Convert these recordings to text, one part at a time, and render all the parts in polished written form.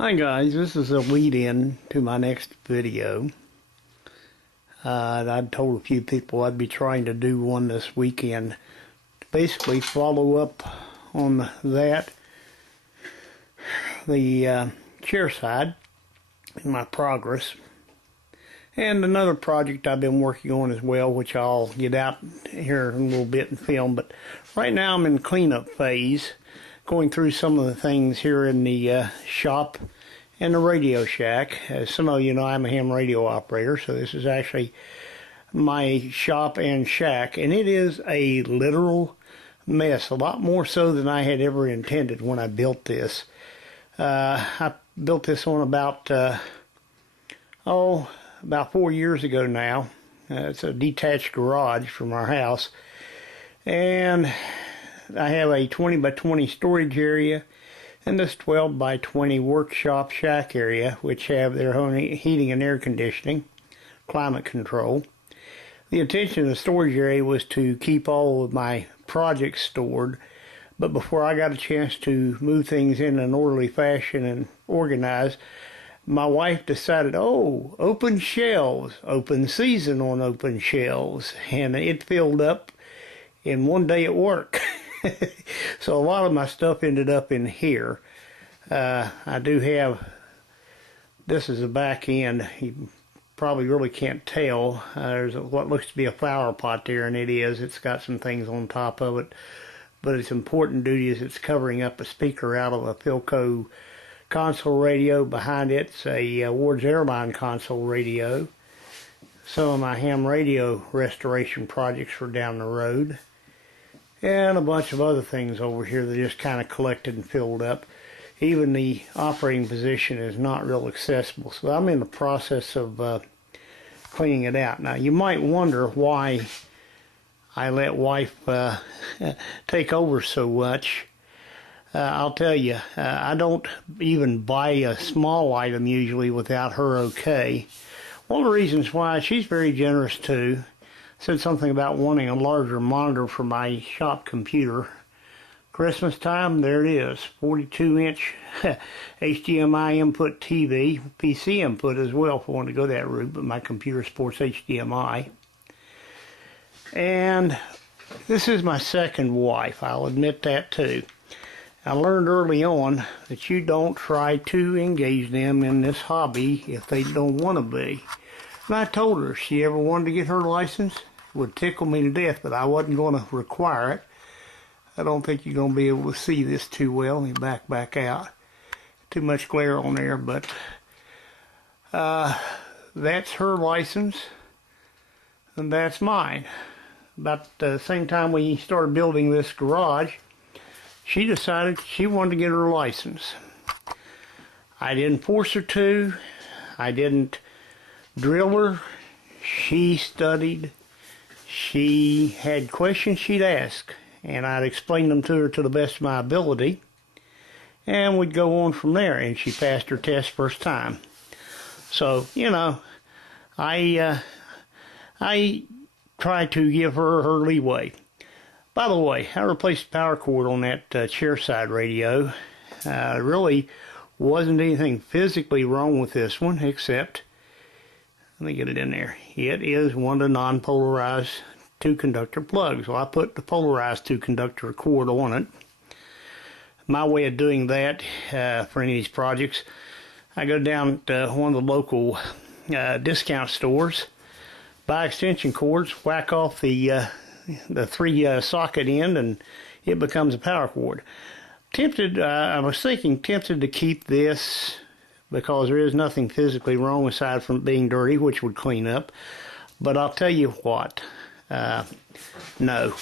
Hi guys, this is a lead-in to my next video. I'd told a few people I'd be trying to do one this weekend to basically follow up on that, the Chairside, in my progress, and another project I've been working on as well, which I'll get out here in a little bit and film. But right now I'm in cleanup phase, going through some of the things here in the shop and the radio shack. As some of you know, I'm a ham radio operator, so this is actually my shop and shack, and it is a literal mess, a lot more so than I had ever intended when I built this. I built this on about 4 years ago now. It's a detached garage from our house, and I have a 20 by 20 storage area and this 12 by 20 workshop shack area, which have their own heating and air conditioning, climate control. The intention of the storage area was to keep all of my projects stored, but before I got a chance to move things in an orderly fashion and organize, my wife decided, oh, open shelves, open season on open shelves, and it filled up in one day at work. So a lot of my stuff ended up in here. I do have, this is the back end. You probably really can't tell. There's what looks to be a flower pot there, and it is. It's got some things on top of it, but its important duty is it's covering up a speaker out of a Philco console radio. Behind it's a Ward's Airline console radio. Some of my ham radio restoration projects were down the road, and a bunch of other things over here that just kind of collected and filled up. Even the operating position is not real accessible, so I'm in the process of cleaning it out. Now, you might wonder why I let wife take over so much. I'll tell you, I don't even buy a small item usually without her okay. One of the reasons why, she's very generous too. Said something about wanting a larger monitor for my shop computer. Christmas time, there it is, 42-inch HDMI input TV, PC input as well if I want to go that route, but my computer sports HDMI. And this is my second wife, I'll admit that too. I learned early on that you don't try to engage them in this hobby if they don't want to be. And I told her if she ever wanted to get her license, it would tickle me to death, but I wasn't going to require it. I don't think you're going to be able to see this too well. Let me back out. Too much glare on there, but that's her license, and that's mine. About the same time we started building this garage, she decided she wanted to get her license. I didn't force her to. I didn't drill her. She studied. She had questions she'd ask, and I'd explain them to her to the best of my ability, and we'd go on from there, and she passed her test first time. So, you know, I try to give her her leeway. By the way, I replaced the power cord on that Chairside radio. Really wasn't anything physically wrong with this one, except, let me get it in there. It is one of the non-polarized 2-conductor plugs. Well, I put the polarized 2-conductor cord on it. My way of doing that for any of these projects, I go down to one of the local discount stores, buy extension cords, whack off the 3-socket end, and it becomes a power cord. I was tempted to keep this because there is nothing physically wrong aside from being dirty, which would clean up. But I'll tell you what, no.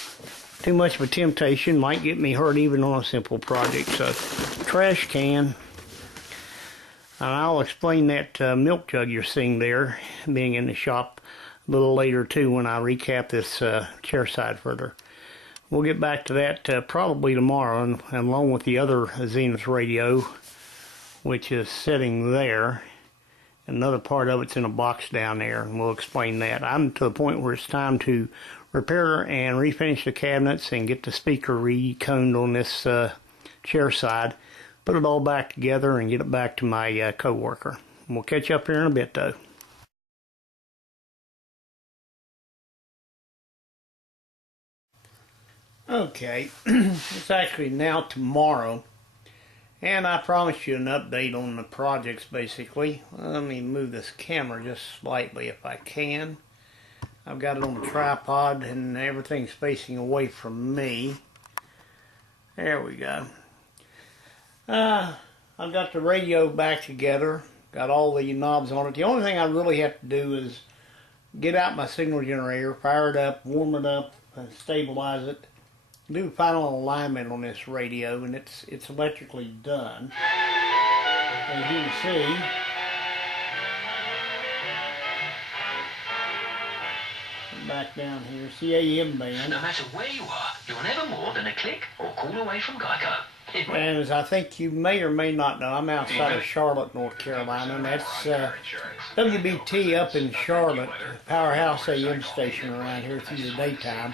Too much of a temptation might get me hurt even on a simple project. So, trash can. And I'll explain that milk jug you're seeing there, being in the shop a little later too when I recap this Chairside further. We'll get back to that probably tomorrow, and along with the other Zenith radio, which is sitting there. Another part of it's in a box down there, and we'll explain that. I'm to the point where it's time to repair and refinish the cabinets and get the speaker reconed on this Chairside. put it all back together and get it back to my co-worker. We'll catch up here in a bit though. Okay, it's actually now tomorrow, and I promised you an update on the projects basically. Let me move this camera just slightly if I can. I've got it on the tripod and everything's facing away from me. There we go. I've got the radio back together, got all the knobs on it. The only thing I really have to do is get out my signal generator, fire it up, warm it up, stabilize it. Do final alignment on this radio, and it's electrically done. As you can see, back down here, CAM band. No matter where you are, you're never more than a click or call away from Geico. And as I think you may or may not know, I'm outside of Charlotte, North Carolina, and that's WBT up in Charlotte, powerhouse AM station around here through the daytime.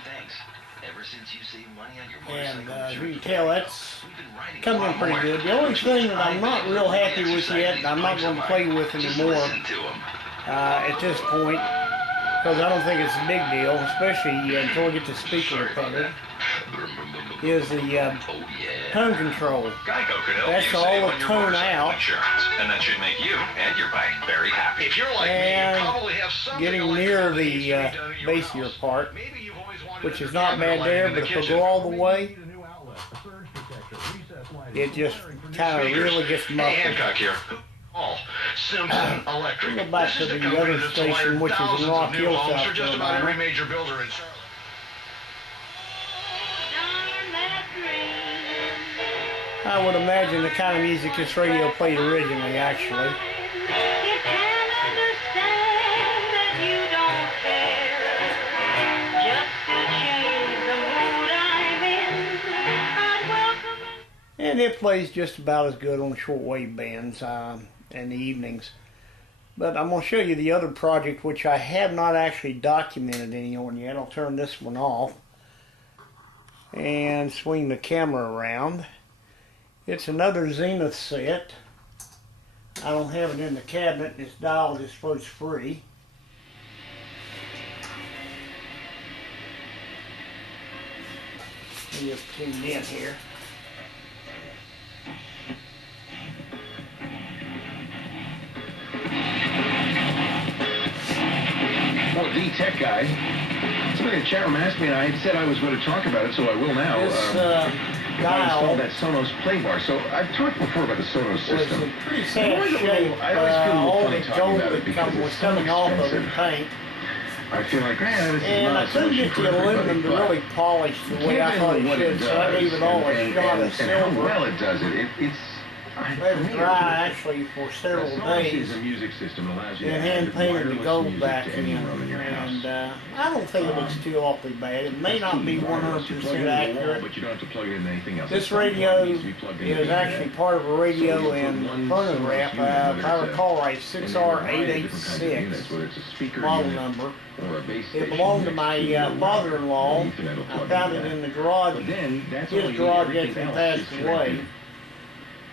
And as you can tell, that's coming in pretty good. The only thing that I'm not real happy with yet, and I'm not going to play with anymore at this point, because I don't think it's a big deal, especially until I get the speaker repaired, is the tone control. That's all the tone out. And that should make you and your bike very happy. If you're like me, you probably have something getting near the bassier part, which is not bad there, but if I go all the way, it just kind of really gets muffled. Hey, Hancock here. Oh, Simpson Electric. Go back to the other station, which is in Rock Hill, South just about every Carolina. major builder in Charlotte. I would imagine the kind of music this radio played originally, actually. And it plays just about as good on shortwave bands in the evenings. But I'm going to show you the other project, which I have not actually documented any on yet. I'll turn this one off and swing the camera around. It's another Zenith set. I don't have it in the cabinet. This dial just floats free. Let me just tune in here. Well, the tech guy. Somebody in the chat room asked me, and I had said I was going to talk about it, so I will now. This I dial installed that Sonos play bar. So I've talked before about the Sonos was system. in pretty sad shape. I always feel a All little the funny talking gold about it because was it's so coming off of the expensive. paint. I feel like, this is And not I a couldn't solution get for the everybody, aluminum to but really polish the way I thought it given what should, so I gave it all a shot of and how silver. well it does it, it's... Let it dry actually for several days. A music system allows you And to hand add painted the wireless gold music back to in. any room in your house. And I don't think it looks too awfully bad. It may not be 100% accurate. But you don't have to plug it into anything else. This radio is actually part of a radio and phonograph, if I recall right, 6R886 model number. It belonged to my father-in-law. I found it in the garage. His garage actually passed away.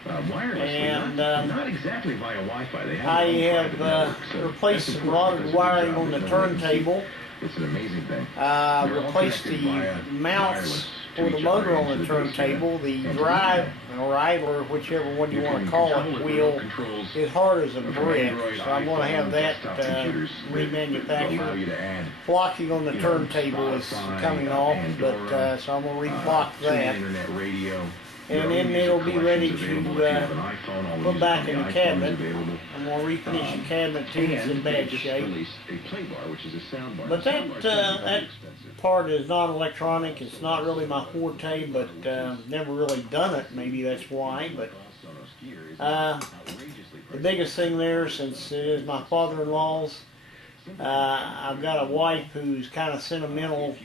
And not exactly via Wi-Fi. They I have replaced some rotted wiring on the turntable. It's an amazing thing. Replaced the mounts for the motor on the turntable. The drive or idler, whichever one you want to call it, wheel is hard as a brick. So I'm going to have that remanufactured. Flocking on the turntable is coming off, but so I'm going to reflock that. And then it'll be ready to put back in the cabinet. I'm going to refinish the cabinet too. It's in bad shape. But that part is not electronic. It's not really my forte, but never really done it. Maybe that's why. But the biggest thing there, since it is my father-in-law's, I've got a wife who's kind of sentimental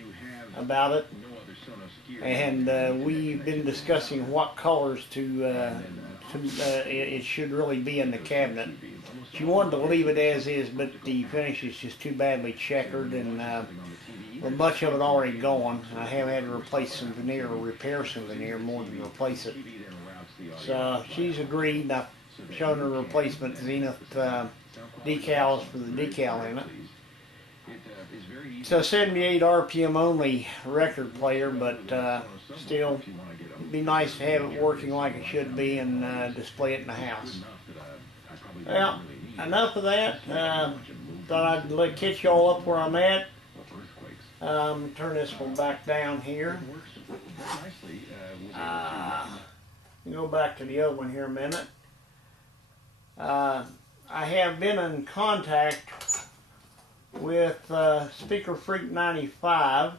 about it. And we've been discussing what colors it should really be in the cabinet. She wanted to leave it as is, but the finish is just too badly checkered, and with much of it already gone. I have had to replace some veneer, or repair some veneer more than replace it. So she's agreed. I've shown her replacement Zenith decals for the decal in it. It's a 78 RPM only record player, but still, it'd be nice to have it working like it should be and display it in the house. Well, enough of that. Thought I'd catch y'all up where I'm at. Turn this one back down here. Go back to the other one here a minute. I have been in contact with Speaker Freak 95,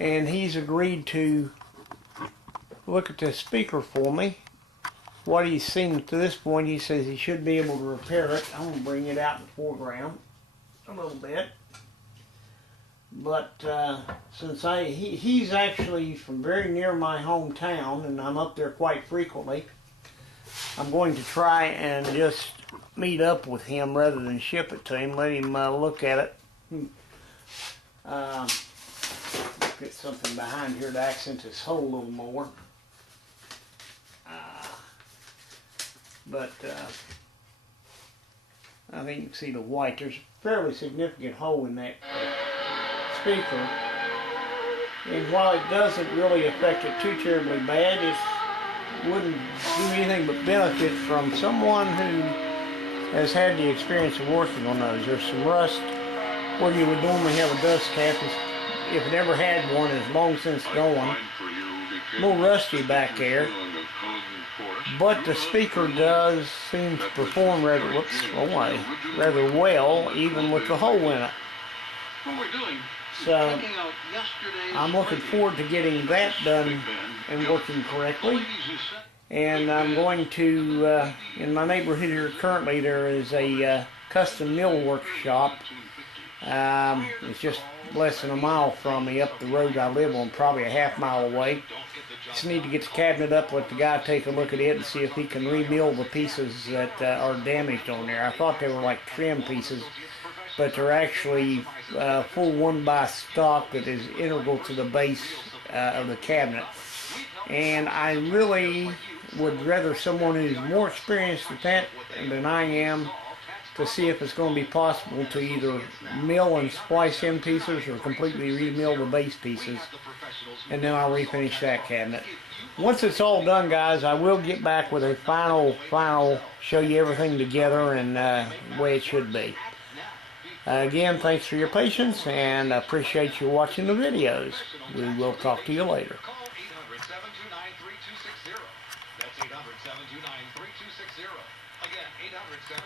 and he's agreed to look at this speaker for me. What he's seen to this point, he says he should be able to repair it. I'm going to bring it out in the foreground a little bit. But since he's actually from very near my hometown, and I'm up there quite frequently, I'm going to try and just meet up with him rather than ship it to him. Let him look at it. Get something behind here to accent this hole a little more. But I think you can see the white. There's a fairly significant hole in that speaker. And while it doesn't really affect it too terribly bad, it wouldn't do anything but benefit from someone who has had the experience of working on those. There's some rust where you would normally have a dust cap. If it ever had one, it's long since gone. A little rusty back there. But the speaker does seem to perform rather well, even with the hole in it. So I'm looking forward to getting that done and working correctly. And I'm going to, in my neighborhood here currently, there is a custom mill workshop. It's just less than a mile from me up the road I live on, probably a half-mile away. Just need to get the cabinet up, let the guy take a look at it and see if he can remill the pieces that are damaged on there. I thought they were like trim pieces, but they're actually full 1x stock that is integral to the base of the cabinet. And I really would rather someone who's more experienced at that than I am to see if it's going to be possible to either mill and splice in pieces or completely remill the base pieces, and then I'll refinish that cabinet. Once it's all done, guys, I will get back with a final show you everything together and the way it should be. Again, thanks for your patience, and I appreciate you watching the videos. We will talk to you later. That's 800-729-3260. Again, 800-7